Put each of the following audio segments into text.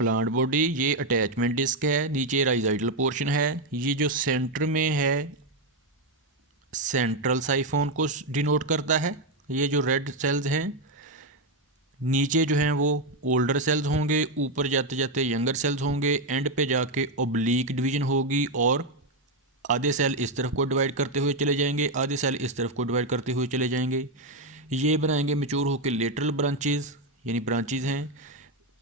Plant body, ये attachment disc है, नीचे राइजाइडल पोर्शन है। ये जो सेंटर में है सेंट्रल साइफोन को डिनोट करता है। ये जो रेड सेल्स हैं नीचे जो हैं वो ओल्डर सेल्स होंगे, ऊपर जाते जाते यंगर सेल्स होंगे, एंड पे जाके ओब्लीक डिवीजन होगी और आधे सेल इस तरफ को डिवाइड करते हुए चले जाएंगे, आधे सेल इस तरफ को डिवाइड करते हुए चले जाएंगे। ये बनाएंगे मैच्योर होकर लेटरल ब्रांचेस, यानी ब्रांचेस हैं।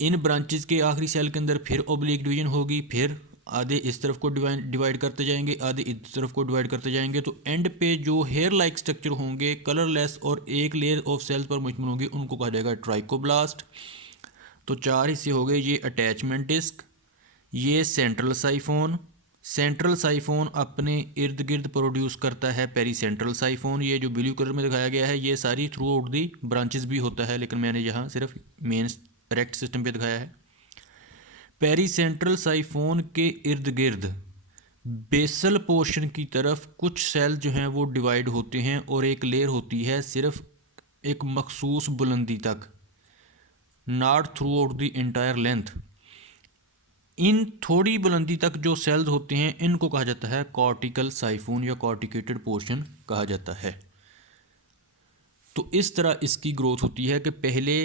इन ब्रांचेस के आखिरी सेल के अंदर फिर ओब्लीक डिवीजन होगी, फिर आधे इस तरफ को डिवाइड करते जाएंगे, आधे इस तरफ को डिवाइड करते जाएंगे। तो एंड पे जो हेयर लाइक स्ट्रक्चर होंगे कलरलेस और एक लेयर ऑफ सेल्स पर मुश्तमिल होंगे उनको कहा जाएगा ट्राइकोब्लास्ट। तो चार हिस्से हो गए, ये अटैचमेंट डिस्क, ये सेंट्रल साइफोन। सेंट्रल साइफोन अपने इर्द गिर्द प्रोड्यूस करता है पेरीसेंट्रल साइफोन। ये जो ब्लू कलर में दिखाया गया है ये सारी थ्रू आउट दी ब्रांचेस भी होता है, लेकिन मैंने यहाँ सिर्फ मेन रेक्ट सिस्टम पे दिखाया है। पेरीसेंट्रल साइफोन के इर्द गिर्द बेसल पोर्शन की तरफ कुछ सेल जो हैं वो डिवाइड होते हैं और एक लेयर होती है सिर्फ एक मखसूस बुलंदी तक, not throughout the entire length. इन थोड़ी बुलंदी तक जो सेल्स होते हैं इनको कहा जाता है कॉर्टिकल साइफोन या कॉर्टिकेटेड पोर्शन कहा जाता है। तो इस तरह इसकी ग्रोथ होती है कि पहले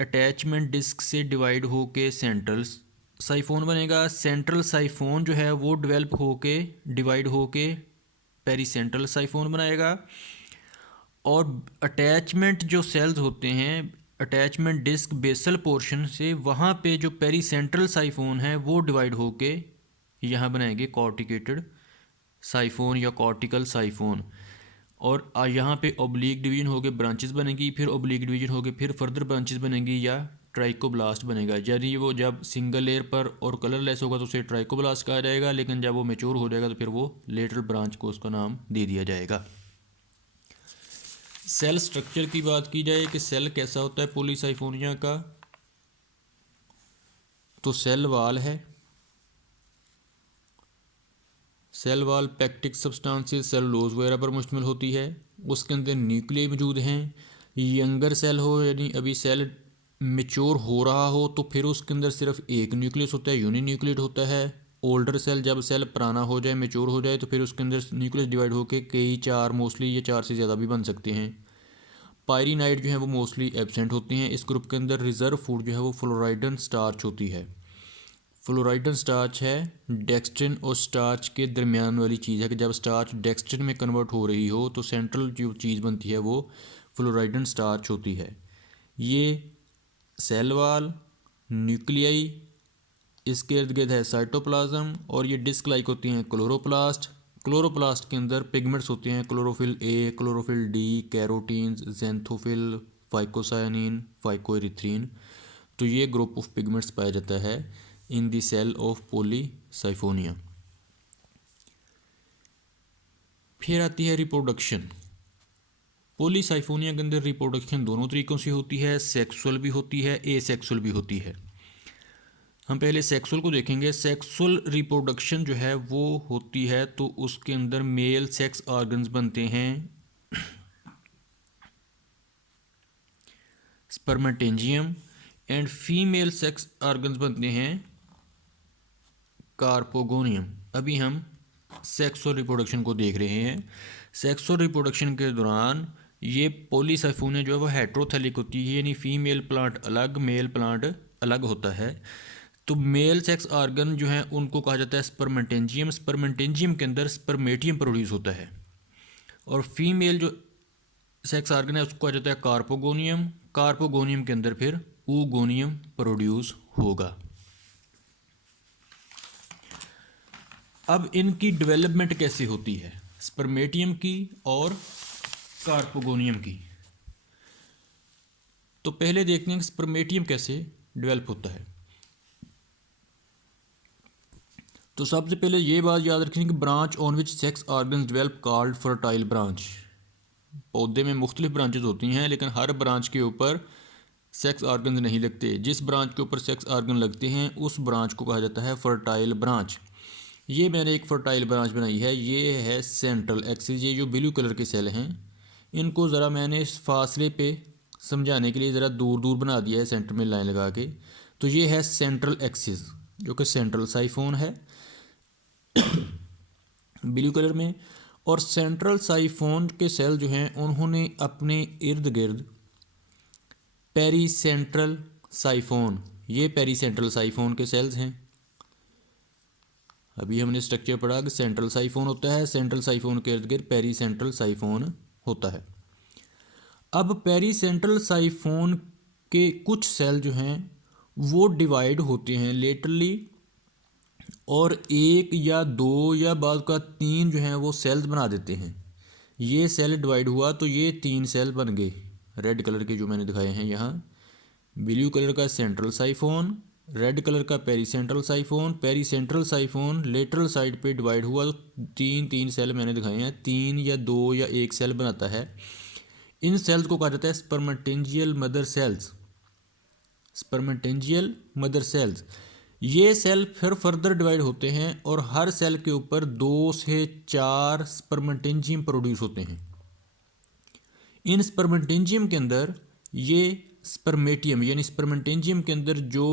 अटैचमेंट डिस्क से डिवाइड होके सेंट्रल साइफोन बनेगा, सेंट्रल साइफोन जो है वो डेवलप होके डिवाइड होके पेरीसेंट्रल साइफोन बनाएगा, और अटैचमेंट जो सेल्स होते हैं अटैचमेंट डिस्क बेसल पोर्शन से वहाँ पे जो पेरीसेंट्रल साइफोन है वो डिवाइड होके यहाँ बनाएंगे कॉर्टिकेटेड साइफोन या कॉर्टिकल साइफोन। और यहाँ पे ओब्लीक डिवीजन होके ब्रांचेस बनेंगी, फिर ओब्लीक डिवीजन होके फिर फर्दर ब्रांचेस बनेंगी या ट्राइकोब्लास्ट बनेगा। यदि वो जब सिंगल लेयर पर और कलरलेस होगा तो उसे ट्राइकोब्लास्ट कहा जाएगा, लेकिन जब वो मैच्योर हो जाएगा तो फिर वो लेटरल ब्रांच को उसका नाम दे दिया जाएगा। सेल स्ट्रक्चर की बात की जाए कि सेल कैसा होता है पॉलीसाइफोनिया का, तो सेल वाल है, cell wall pectic substances cellulose वगैरह पर मुश्तमिल होती है। उसके अंदर न्यूक्लियाई मौजूद हैं। यंगर सेल हो यानी अभी सेल मैच्योर हो रहा हो तो फिर उसके अंदर सिर्फ एक न्यूक्लियस होता है, यूनिन्यूक्लियेट होता है। ओल्डर सेल जब सेल पुराना हो जाए मैच्योर हो जाए तो फिर उसके अंदर न्यूक्लियस डिवाइड होकर कई चार मोस्टली या चार से ज़्यादा भी बन सकते हैं। पायरीनाइड जो है वो मोस्टली एब्सेंट होते हैं इस ग्रुप के अंदर। रिजर्व फूड जो है वो फ्लोराइडन स्टार्च होती है। फ्लोराइडन स्टार्च है डेक्स्ट्रिन और स्टार्च के दरमियान वाली चीज़ है कि जब स्टार्च डेक्स्ट्रिन में कन्वर्ट हो रही हो तो सेंट्रल जो चीज़ बनती है वो फ्लोराइडन स्टार्च होती है। ये सेल वाल, न्यूक्लियाई, इसके इर्द गिर्द है साइटोप्लाज्म, और ये डिस्क लाइक होती हैं क्लोरोप्लास्ट। क्लोरोप्लास्ट के अंदर पिगमेंट्स होते हैं chlorophyll A, chlorophyll D, carotenes, xanthophyll, phycocyanin, phycoerythrin. तो ये ग्रुप ऑफ पिगमेंट्स पाया जाता है in the cell of polysiphonia. फिर आती है रिप्रोडक्शन। पॉलीसाइफोनिया के अंदर रिप्रोडक्शन दोनों तरीक़ों से होती है, सेक्सुअल भी होती है, एसेक्सुअल भी होती है। हम पहले सेक्सुअल को देखेंगे। सेक्सुअल रिप्रोडक्शन जो है वो होती है तो उसके अंदर मेल सेक्स ऑर्गन्स बनते हैं स्पर्मेटेंजियम, एंड फीमेल सेक्स ऑर्गन्स बनते हैं कार्पोगोनियम। अभी हम सेक्सुअल रिप्रोडक्शन को देख रहे हैं। सेक्सुअल रिप्रोडक्शन के दौरान ये पॉलीसाइफोनिया जो है वो हेट्रोथेलिक होती है, यानी फीमेल प्लांट अलग मेल प्लांट अलग होता है। तो मेल सेक्स ऑर्गन जो हैं उनको कहा जाता है स्पर्मेटेंजियम। स्पर्मेटेंजियम के अंदर स्पर्मेटियम प्रोड्यूस होता है, और फीमेल जो सेक्स ऑर्गन है उसको कहा जाता है कार्पोगोनियम। कार्पोगोनियम के अंदर फिर ooगोनियम प्रोड्यूस होगा। अब इनकी डेवलपमेंट कैसे होती है स्पर्मेटियम की और कार्पोगोनियम की। तो पहले देखते हैं कि स्पर्मेटियम कैसे डेवलप होता है। तो सबसे पहले ये बात याद रखें कि branch on which sex organs develop called fertile branch. पौधे में मुख्तलिफ ब्रांचेज होती हैं लेकिन हर ब्रांच के ऊपर सेक्स ऑर्गन्स नहीं लगते। जिस ब्रांच के ऊपर सेक्स ऑर्गन लगते हैं उस ब्रांच को कहा जाता है फर्टाइल ब्रांच। ये मैंने एक फर्टाइल ब्रांच बनाई है, ये है सेंट्रल एक्सिस। ये जो ब्लू कलर के सेल हैं इनको ज़रा मैंने इस फासले पे समझाने के लिए ज़रा दूर दूर बना दिया है सेंटर में लाइन लगा के। तो ये है सेंट्रल एक्सिस जो कि सेंट्रल साइफोन है ब्लू कलर में। और सेंट्रल साइफोन के सेल जो हैं उन्होंने अपने इर्द गिर्द पेरीसेंट्रल साइफोन, ये पेरीसेंट्रल साइफोन के सेल्स हैं। अभी हमने स्ट्रक्चर पढ़ा कि सेंट्रल साइफोन होता है, सेंट्रल साइफोन के इर्द गिर्द पेरीसेंट्रल साइफोन होता है। अब पेरीसेंट्रल साइफोन के कुछ सेल जो हैं वो डिवाइड होते हैं लेटरली, और एक या दो या बाद का तीन जो हैं वो सेल्स बना देते हैं। ये सेल डिवाइड हुआ तो ये तीन सेल बन गए, रेड कलर के जो मैंने दिखाए हैं यहाँ। ब्लू कलर का सेंट्रल साइफोन, रेड कलर का पेरीसेंट्रल siphon. Pericentral siphon lateral side पे डिवाइड हुआ तो तीन तीन सेल मैंने दिखाए हैं, तीन या दो या एक सेल बनाता है। इन सेल्स को कहा जाता है स्पर्मेटेंजियल मदर सेल्स, स्पर्मेटेंजियल मदर सेल्स। ये सेल फिर फर्दर डिवाइड होते हैं और हर सेल के ऊपर 2 से 4 स्पर्मेटेंजियम प्रोड्यूस होते हैं। इन स्पर्मेटेंजियम के अंदर ये स्पर्मेटियम यानी स्पर्मेटेंजियम के अंदर जो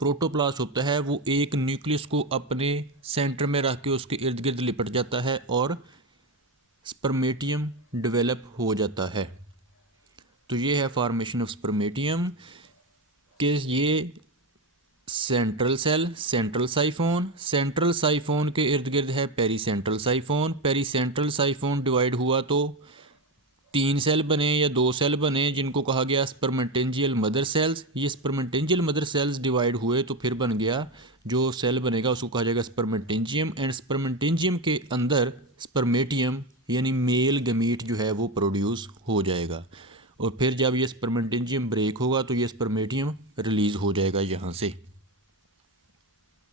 प्रोटोप्लास्ट होता है वो एक न्यूक्लियस को अपने सेंटर में रख के उसके इर्द गिर्द लिपट जाता है और स्पर्मेटियम डेवलप हो जाता है। तो ये है फॉर्मेशन ऑफ स्पर्मेटियम कि ये central cell, central siphon, central siphon के इर्द गिर्द है pericentral siphon. Pericentral siphon divide हुआ तो 3 सेल बने या 2 सेल बने जिनको कहा गया स्पर्मेटेंजियल मदर सेल्स। ये स्पर्मेटेंजियल मदर सेल्स डिवाइड हुए तो फिर बन गया जो सेल बनेगा उसको कहा जाएगा स्पर्मेटेंजियम। एंड स्पर्मेटेंजियम के अंदर स्पर्मेटियम यानी मेल गमीट जो है वो प्रोड्यूस हो जाएगा, और फिर जब ये स्पर्मेटेंजियम ब्रेक होगा तो ये स्पर्मेटियम रिलीज़ हो जाएगा यहाँ से।